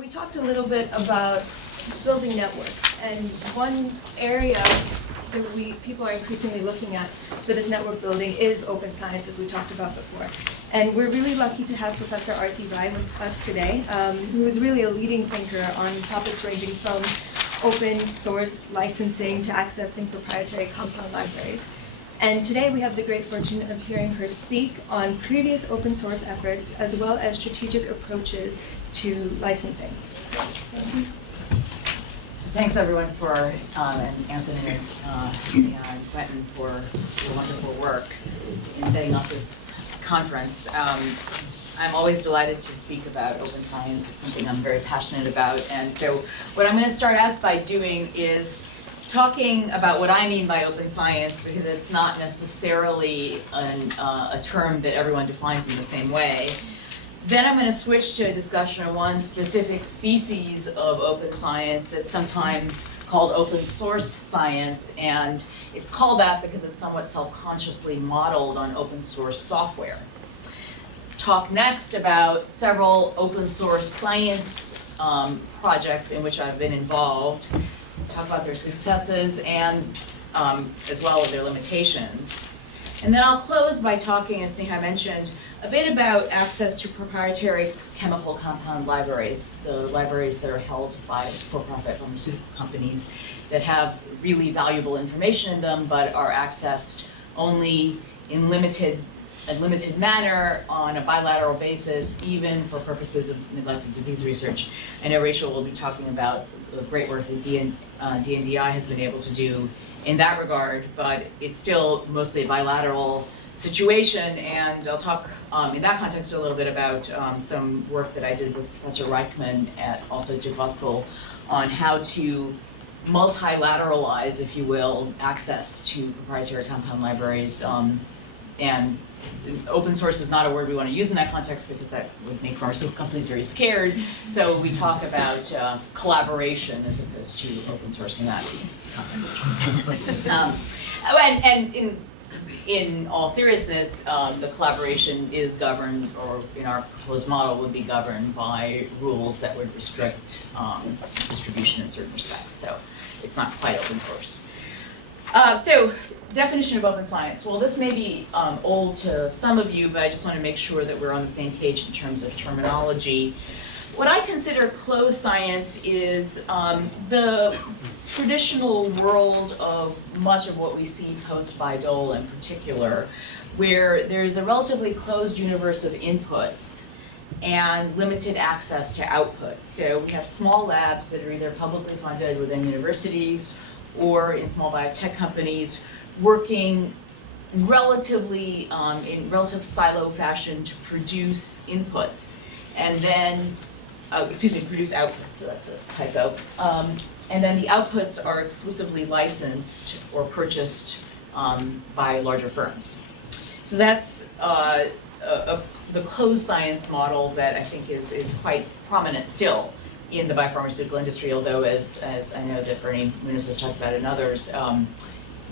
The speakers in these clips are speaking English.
we talked a little bit about building networks, and one area that people are increasingly looking at for this network building is open science, as we talked about before. And we're really lucky to have Professor Arti Rai with us today, who is really a leading thinker on topics ranging from open source licensing to accessing proprietary compound libraries. And today we have the great fortune of hearing her speak on previous open source efforts as well as strategic approaches to licensing. Thanks everyone for, and Anthony and Quentin for your wonderful work in setting up this conference. I'm always delighted to speak about open science. It's something I'm very passionate about. And so what I'm going to start out by doing is talking about what I mean by open science, because it's not necessarily a term that everyone defines in the same way. Then I'm going to switch to a discussion of one specific species of open science that's sometimes called open source science, and it's called that because it's somewhat self-consciously modeled on open source software. Talk next about several open source science projects in which I've been involved. Talk about their successes and as well as their limitations. And then I'll close by talking, as Sneha mentioned, a bit about access to proprietary chemical compound libraries, the libraries that are held by for-profit pharmaceutical companies that have really valuable information in them but are accessed only in a limited manner on a bilateral basis, even for purposes of neglected disease research. I know Rachel will be talking about the great work that DNDi has been able to do in that regard, but it's still mostly a bilateral situation, and I'll talk in that context a little bit about some work that I did with Professor Reichman at also Duke Law School on how to multilateralize, if you will, access to proprietary compound libraries. And open source is not a word we want to use in that context because that would make pharmaceutical companies very scared. So we talk about collaboration as opposed to open source in that context. And in all seriousness, the collaboration is governed, or in our proposed model would be governed by rules that would restrict distribution in certain respects. So it's not quite open source. So definition of open science. Well, this may be old to some of you, but I just want to make sure that we're on the same page in terms of terminology. What I consider closed science is the traditional world of much of what we see post-Bayh-Dole in particular, where there's a relatively closed universe of inputs and limited access to outputs. So we have small labs that are either publicly funded within universities or in small biotech companies working relatively in relative silo fashion to produce inputs and then, produce outputs, so that's a typo. And then the outputs are exclusively licensed or purchased by larger firms. So that's the closed science model that I think is quite prominent still in the biopharmaceutical industry, although as I know that Bernie Muniz has talked about and others,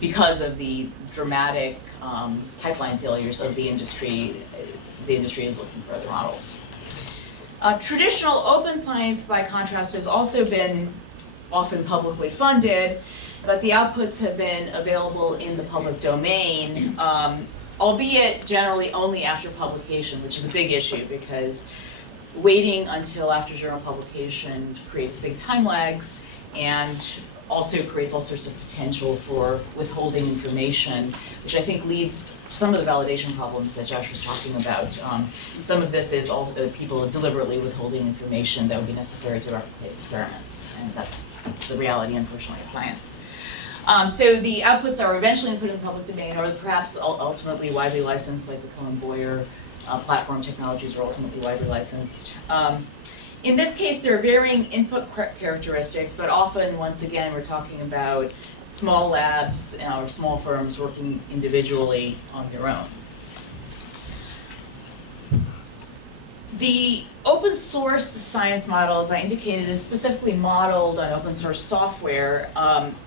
because of the dramatic pipeline failures of the industry is looking for other models. Traditional open science, by contrast, has also been often publicly funded, but the outputs have been available in the public domain, albeit generally only after publication, which is a big issue because waiting until after journal publication creates big time lags and also creates all sorts of potential for withholding information, which I think leads to some of the validation problems that Josh was talking about. Some of this is all people deliberately withholding information that would be necessary to replicate experiments, and that's the reality, unfortunately, of science. So the outputs are eventually put in the public domain, or perhaps ultimately widely licensed, like the Cohen-Boyer platform technologies are ultimately widely licensed. In this case, there are varying input characteristics, but often, once again, we're talking about small labs or small firms working individually on their own. The open source science model, as I indicated, is specifically modeled on open source software,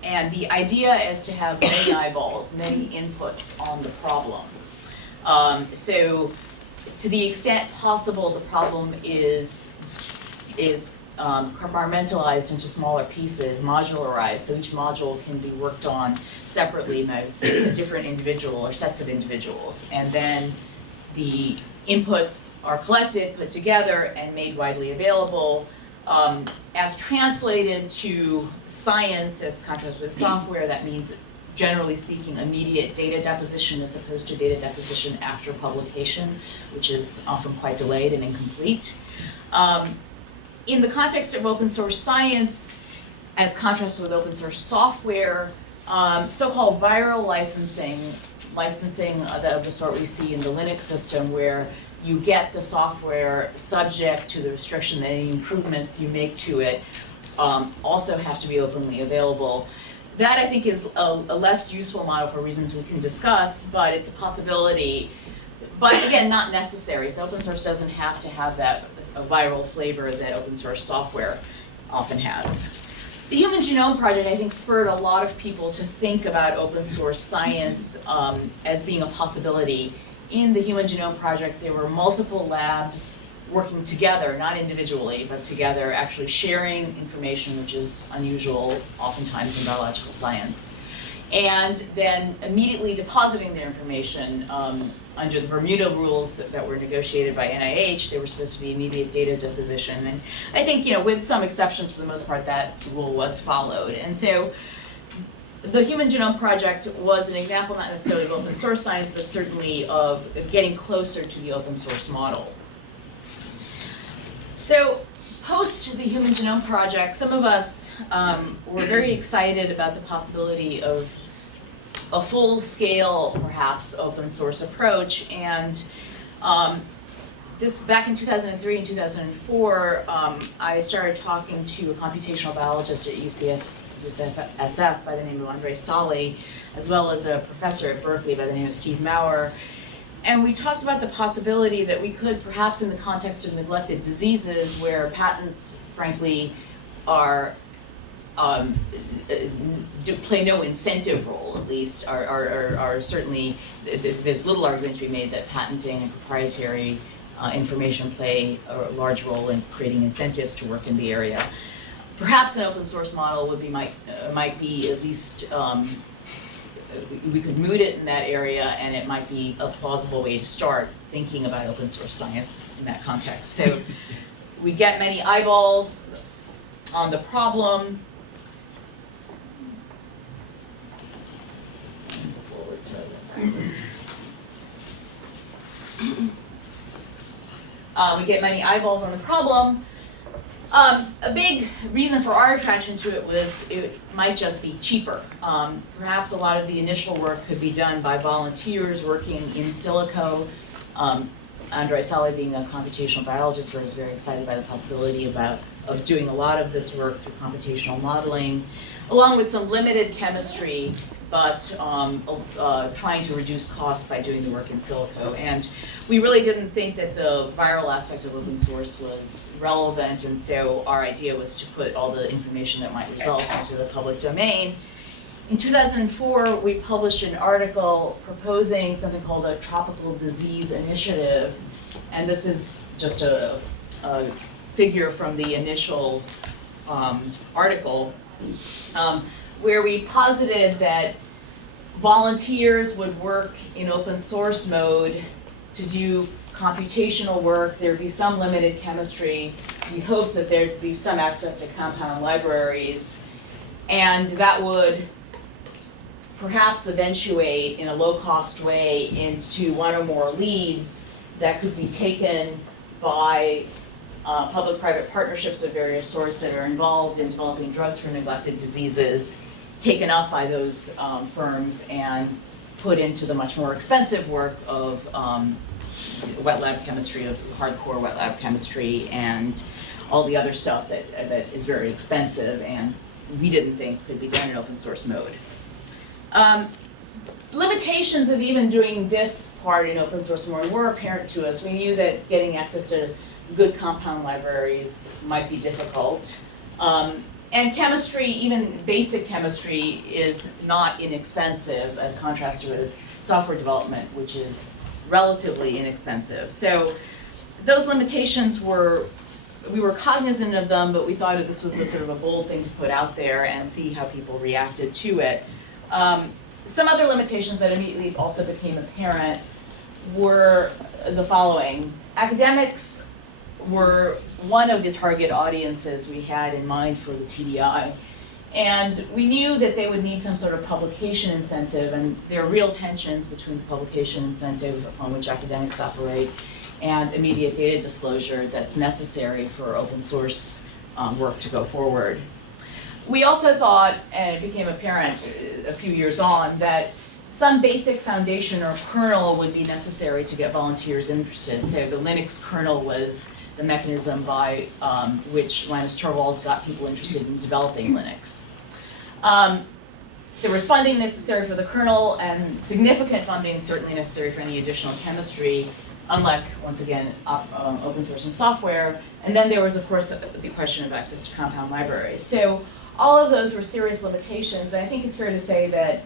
and the idea is to have many eyeballs, many inputs on the problem. So to the extent possible, the problem is compartmentalized into smaller pieces, modularized, so each module can be worked on separately by a different individual or sets of individuals. And then the inputs are collected, put together, and made widely available. As translated to science, as contrasted with software, that means, generally speaking, immediate data deposition as opposed to data deposition after publication, which is often quite delayed and incomplete. In the context of open source science, as contrasted with open source software, so-called viral licensing of the sort we see in the Linux system, where you get the software subject to the restriction that any improvements you make to it also have to be openly available. That, I think, is a less useful model for reasons we can discuss, but it's a possibility. But again, not necessary. So open source doesn't have to have that viral flavor that open source software often has. The Human Genome Project, I think, spurred a lot of people to think about open source science as being a possibility. In the Human Genome Project, there were multiple labs working together, not individually, but together, actually sharing information, which is unusual oftentimes in biological science. And then immediately depositing their information under the Bermuda rules that were negotiated by NIH. They were supposed to be immediate data deposition. And I think, with some exceptions, for the most part, that rule was followed. And so the Human Genome Project was an example, not necessarily of open source science, but certainly of getting closer to the open source model. So post the Human Genome Project, some of us were very excited about the possibility of a full-scale, perhaps, open source approach. And this back in 2003 and 2004, I started talking to a computational biologist at UCSF by the name of Andre Sali, as well as a professor at Berkeley by the name of Steve Maurer. And we talked about the possibility that we could, perhaps in the context of neglected diseases, where patents, frankly, are play no incentive role, at least, are certainly, there's little argument to be made that patenting and proprietary information play a large role in creating incentives to work in the area. Perhaps an open source model would be might be at least we could moot it in that area, and it might be a plausible way to start thinking about open source science in that context. So we get many eyeballs on the problem. We get many eyeballs on the problem. A big reason for our attraction to it was it might just be cheaper. Perhaps a lot of the initial work could be done by volunteers working in silico. Andre Sali, being a computational biologist, was very excited by the possibility of doing a lot of this work through computational modeling, along with some limited chemistry, but trying to reduce costs by doing the work in silico. And we really didn't think that the viral aspect of open source was relevant, and so our idea was to put all the information that might result into the public domain. In 2004, we published an article proposing something called a tropical disease initiative, and this is just a figure from the initial article, where we posited that volunteers would work in open source mode to do computational work. There'd be some limited chemistry. We hoped that there'd be some access to compound libraries, and that would perhaps eventuate in a low-cost way into one or more leads that could be taken by public-private partnerships of various sorts that are involved in developing drugs for neglected diseases, taken up by those firms and put into the much more expensive work of wet lab chemistry, of hardcore wet lab chemistry, and all the other stuff that is very expensive and we didn't think could be done in open source mode. Limitations of even doing this part in open source mode were apparent to us. We knew that getting access to good compound libraries might be difficult. And chemistry, even basic chemistry, is not inexpensive as contrasted with software development, which is relatively inexpensive. So those limitations were we were cognizant of them, but we thought this was a sort of a bold thing to put out there and see how people reacted to it. Some other limitations that immediately also became apparent were the following. Academics were one of the target audiences we had in mind for the TDI. And we knew that they would need some sort of publication incentive, and there are real tensions between the publication incentive upon which academics operate and immediate data disclosure that's necessary for open source work to go forward. We also thought, and it became apparent a few years on, that some basic foundation or kernel would be necessary to get volunteers interested. So the Linux kernel was the mechanism by which Linus Torvalds got people interested in developing Linux. There was funding necessary for the kernel and significant funding certainly necessary for any additional chemistry, unlike, once again, open source and software. And then there was, of course, the question of access to compound libraries. So all of those were serious limitations, and I think it's fair to say that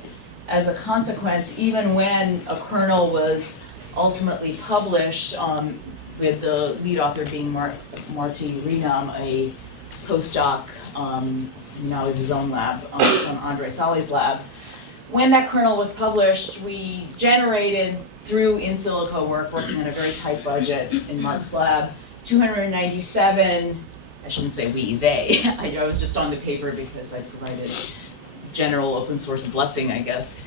as a consequence, even when a kernel was ultimately published, with the lead author being Marty Renam, a postdoc, now is his own lab, from Andre Sali's lab. When that kernel was published, we generated, through in silico work, working on a very tight budget in Mark's lab, 297, I shouldn't say we, they. I was just on the paper because I provided general open source blessing, I guess,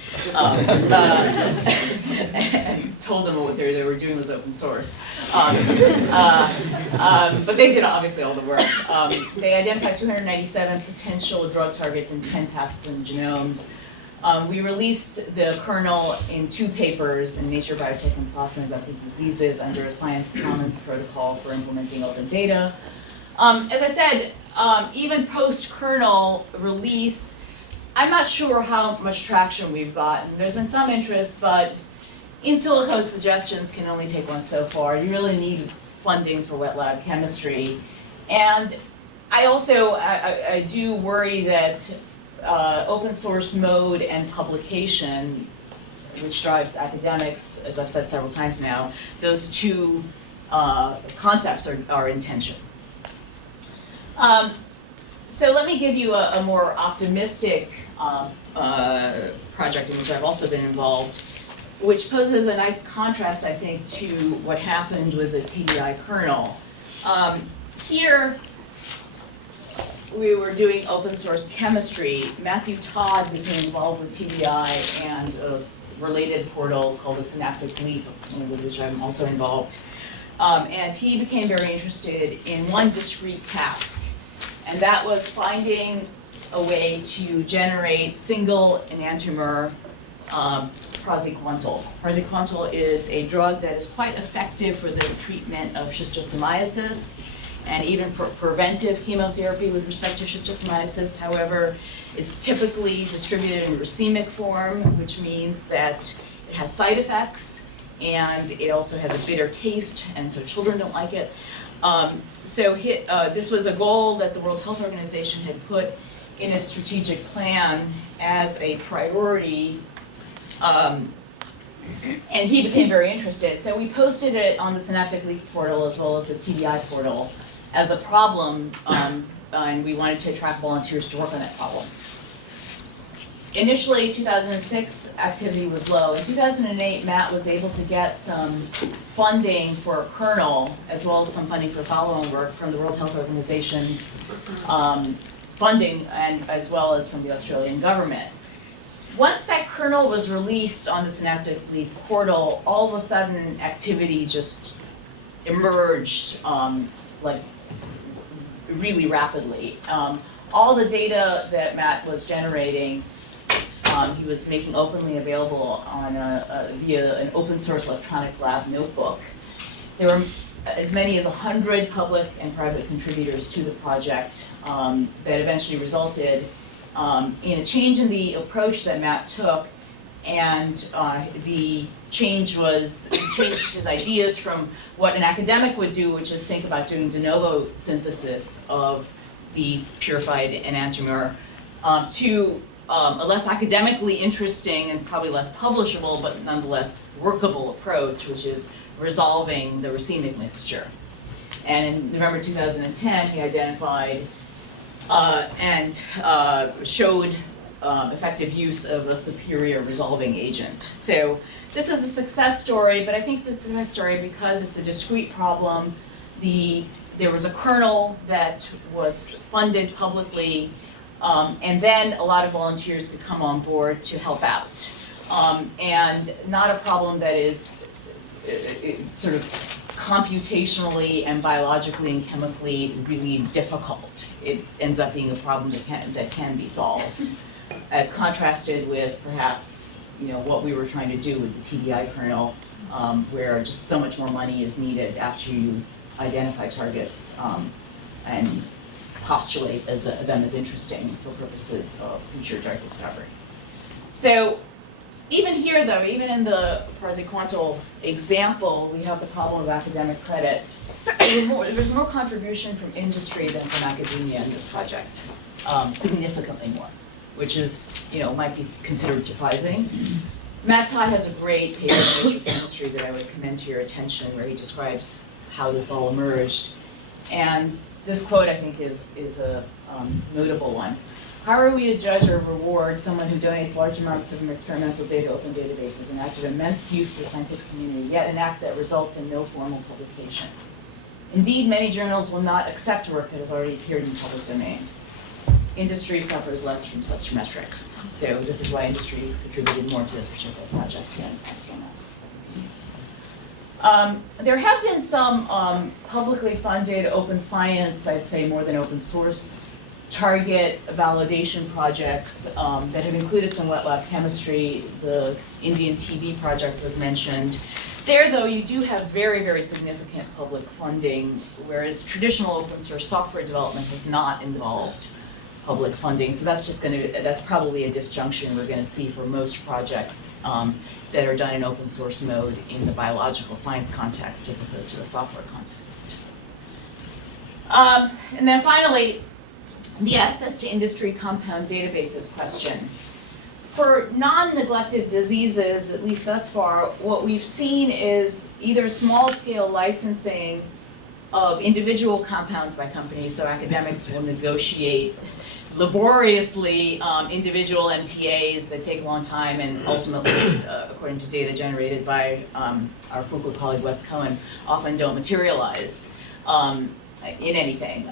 and told them what they were doing was open source. But they did obviously all the work. They identified 297 potential drug targets and 10 pathogen genomes. We released the kernel in 2 papers in Nature Biotech and Plasma Infectious Diseases under a Science Commons protocol for implementing open data. As I said, even post-kernel release, I'm not sure how much traction we've gotten. There's been some interest, but in silico suggestions can only take one so far. You really need funding for wet lab chemistry. And I also, I do worry that open source mode and publication, which drives academics, as I've said several times now, those 2 concepts are in tension. So let me give you a more optimistic project in which I've also been involved, which poses a nice contrast, I think, to what happened with the TDI kernel. Here, we were doing open source chemistry. Matthew Todd became involved with TDI and a related portal called the Synaptic Leap, with which I'm also involved. And he became very interested in one discrete task, and that was finding a way to generate single enantiomer praziquantel. Praziquantel is a drug that is quite effective for the treatment of schistosomiasis and even for preventive chemotherapy with respect to schistosomiasis. However, it's typically distributed in racemic form, which means that it has side effects and it also has a bitter taste, and so children don't like it. This was a goal that the World Health Organization had put in its strategic plan as a priority, and he became very interested. So we posted it on the Synaptic Leap portal as well as the TDI portal as a problem, and we wanted to attract volunteers to work on that problem. Initially, 2006, activity was low. In 2008, Matt was able to get some funding for a kernel, as well as some funding for follow-on work from the World Health Organization's funding, and as well as from the Australian government. Once that kernel was released on the Synaptic Leap portal, all of a sudden activity just emerged like really rapidly. All the data that Matt was generating, he was making openly available on via an open source electronic lab notebook. There were as many as 100 public and private contributors to the project that eventually resulted in a change in the approach that Matt took, and the change was, he changed his ideas from what an academic would do, which is think about doing de novo synthesis of the purified enantiomer, to a less academically interesting and probably less publishable, but nonetheless workable approach, which is resolving the racemic mixture. And in November 2010, he identified and showed effective use of a superior resolving agent. So this is a success story, but I think it's a success story because it's a discrete problem. There was a kernel that was funded publicly, and then a lot of volunteers could come on board to help out. And not a problem that is sort of computationally and biologically and chemically really difficult. It ends up being a problem that can be solved, as contrasted with perhaps what we were trying to do with the TBI kernel, where just so much more money is needed after you identify targets and postulate them as interesting for purposes of future drug discovery. So even here, though, even in the praziquantel example, we have the problem of academic credit. There's more contribution from industry than from academia in this project, significantly more, which is, might be considered surprising. Matt Todd has a great paper in Nature Chemistry that I would commend to your attention, where he describes how this all emerged. And this quote, I think, is a notable one. How are we to judge or reward someone who donates large amounts of experimental data to open databases, an act of immense use to the scientific community, yet an act that results in no formal publication? Indeed, many journals will not accept work that has already appeared in the public domain. Industry suffers less from such metrics. So this is why industry contributed more to this particular project. There have been some publicly funded open science, I'd say more than open source, target validation projects that have included some wet lab chemistry. The Indian TB project was mentioned. There, though, you do have very, very significant public funding, whereas traditional open source software development has not involved public funding. So that's probably a disjunction we're gonna see for most projects that are done in open source mode in the biological science context as opposed to the software context. And then finally, the access to industry compound databases question. For non-neglected diseases, at least thus far, what we've seen is either small-scale licensing of individual compounds by companies, so academics will negotiate laboriously individual MTAs that take a long time and ultimately, according to data generated by our Fuqua colleague Wes Cohen, often don't materialize in anything.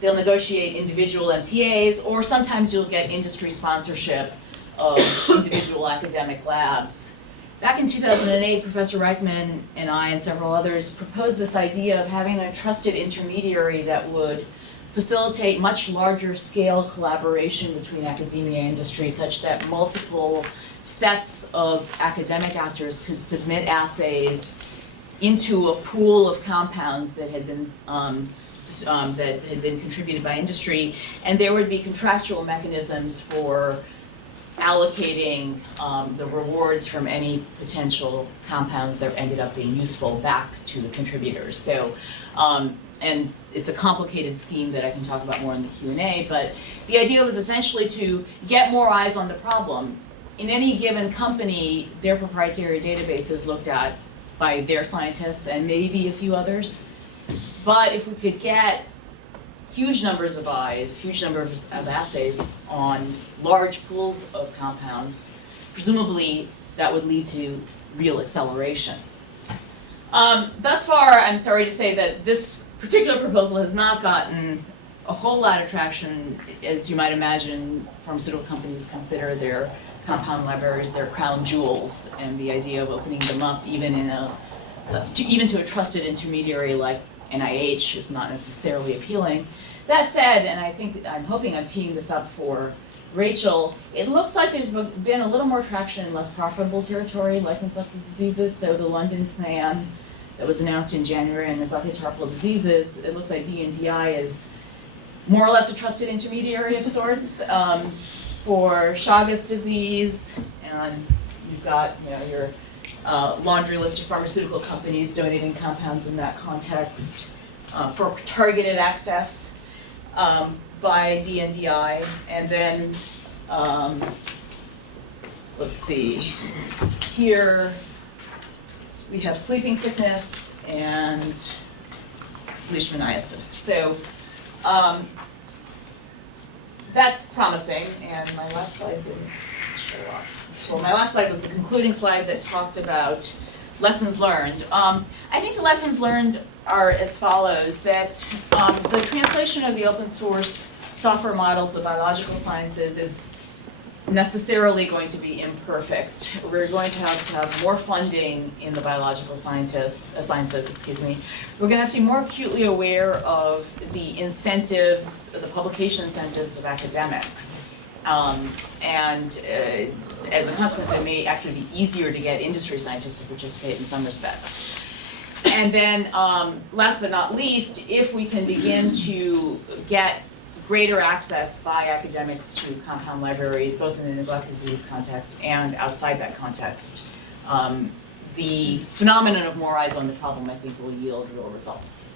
They'll negotiate individual MTAs, or sometimes you'll get industry sponsorship of individual academic labs. Back in 2008, Professor Reichman and I and several others proposed this idea of having a trusted intermediary that would facilitate much larger scale collaboration between academia and industry, such that multiple sets of academic actors could submit assays into a pool of compounds that had been contributed by industry, and there would be contractual mechanisms for allocating the rewards from any potential compounds that ended up being useful back to the contributors. So, and it's a complicated scheme that I can talk about more in the Q&A, but the idea was essentially to get more eyes on the problem. In any given company, their proprietary database is looked at by their scientists and maybe a few others. But if we could get huge numbers of eyes, huge numbers of assays on large pools of compounds, presumably that would lead to real acceleration. Thus far, I'm sorry to say that this particular proposal has not gotten a whole lot of traction. As you might imagine, pharmaceutical companies consider their compound libraries their crown jewels, and the idea of opening them up even to a trusted intermediary like NIH is not necessarily appealing. That said, and I'm hoping I'm teeing this up for Rachel, it looks like there's been a little more traction in less profitable territory like neglected diseases. So the London plan that was announced in January on neglected tropical diseases, it looks like DNDi is more or less a trusted intermediary of sorts for Chagas disease, and you've got your laundry list of pharmaceutical companies donating compounds in that context for targeted access by DNDi. And then, let's see, here we have sleeping sickness and leishmaniasis. So that's promising, and my last slide didn't show up. Well, my last slide was the concluding slide that talked about lessons learned. I think the lessons learned are as follows, that the translation of the open source software model to the biological sciences is necessarily going to be imperfect. We're going to have more funding in the biological sciences, We're going to have to be more acutely aware of the incentives, the publication incentives of academics. As a consequence, it may actually be easier to get industry scientists to participate in some respects. And then, last but not least, if we can begin to get greater access by academics to compound libraries, both in the neglected disease context and outside that context, the phenomenon of more eyes on the problem, I think, will yield real results.